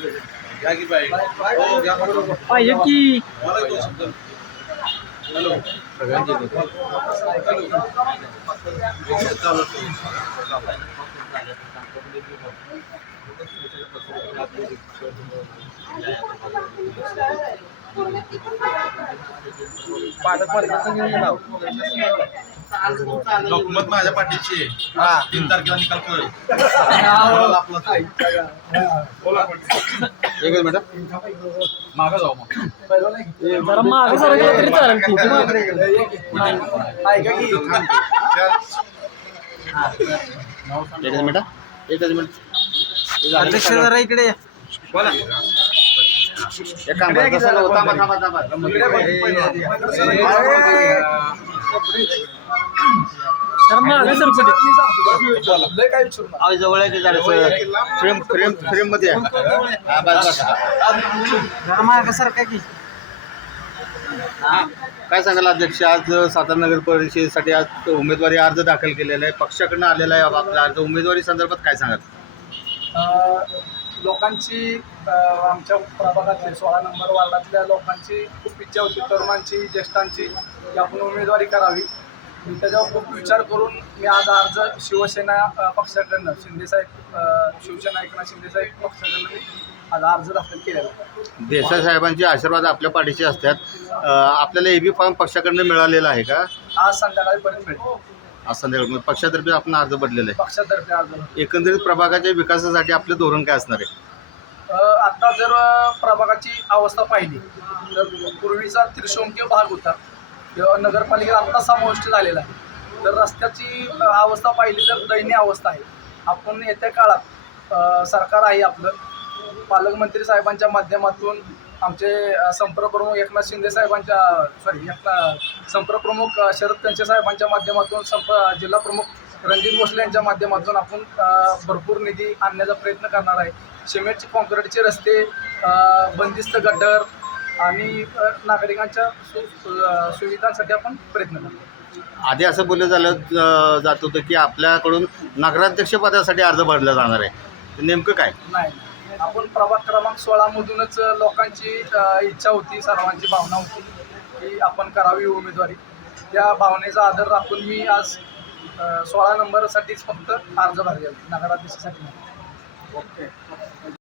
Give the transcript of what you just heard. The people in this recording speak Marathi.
घ्या की बाई हो सगळ्यांची चालू लोकमत माझ्या पाठीची आहे. तीन तारखेला निकाल कळेल बोला आपलं. एकच मिनिट मागं जाऊ मग. जरा मागे जरा गेलं तरी चालेल की. एकच मिनिट. एकच मिनिट. अध्यक्ष जरा इकडे या. बोला. एक काम करा, तसं नको. थांबा, थांबा, थांबा. जरा मागे सरपट अहो, जवळ आहे ते झालं फ्रेम फ्रेम फ्रेममध्ये आहे. हा, बस, बस. काय सांगाल अध्यक्ष? आज सातारा नगर परिषदेसाठी आज उमेदवारी अर्ज दाखल केलेला आहे. पक्षाकडनं आलेला आहे आपला. अर्ज उमेदवारी संदर्भात काय सांगाल? अ, लोकांची आमच्या प्रभागातले सोळा नंबर वार्डातल्या लोकांची खूप इच्छा होती तरुणांची ज्येष्ठांची की आपण उमेदवारी करावी. मी त्याच्यावर खूप विचार करून मी आज अर्ज शिवसेना पक्षाकडनं शिंदेसाहेब शिवसेना एकनाथ शिंदेसाहेब पक्षाकडनं मी आज अर्ज दाखल केलेला. देसाई साहेबांचे आशीर्वाद आपल्या पाठीशी असतात. आपल्याला एबी फॉर्म पक्षाकडनं मिळालेला आहे का? आज संध्याकाळीपर्यंत मिळेल. आज संध्याकाळी. मग पक्षातर्फे आपण अर्ज भरलेला. पक्षातर्फे अर्ज आहे एकंदरीत प्रभागाच्या विकासासाठी आपलं धोरण काय असणार आहे? आता जर प्रभागाची अवस्था पाहिली तर पूर्वीचा त्रिशंकीय भाग होता. किंवा नगरपालिकेत आत्ता समाविष्ट झालेला आहे. तर रस्त्याची अवस्था पाहिली तर दयनीय अवस्था आहे. आपण येत्या काळात सरकार आहे आपलं. पालकमंत्री साहेबांच्या माध्यमातून आमचे अ, संपर्कप्रमुख एकनाथ शिंदे साहेबांच्या सॉरी एकनाथ संपर्कप्रमुख अ, शरद कंचे साहेबांच्या माध्यमातून संप जिल्हा प्रमुख रणजित भोसले यांच्या माध्यमातून आपण भरपूर निधी आणण्याचा प्रयत्न करणार आहे. सिमेंटचे कॉन्क्रीटचे रस्ते बंदिस्त गड्डर आणि नागरिकांच्या सुविधांसाठी आपण प्रयत्न करतो आधी असं बोललं झालं जात होतं की आपल्याकडून नगराध्यक्ष पदासाठी अर्ज भरला जाणार आहे. नेमकं काय? नाही. आपण प्रभाग क्रमांक सोळामधूनच लोकांची इच्छा होती सर्वांची भावना होती की आपण करावी उमेदवारी. त्या भावनेचा आदर राखून मी आज सोळा नंबरसाठीच फक्त अर्ज भरलेला नगराध्यक्षासाठी ओके.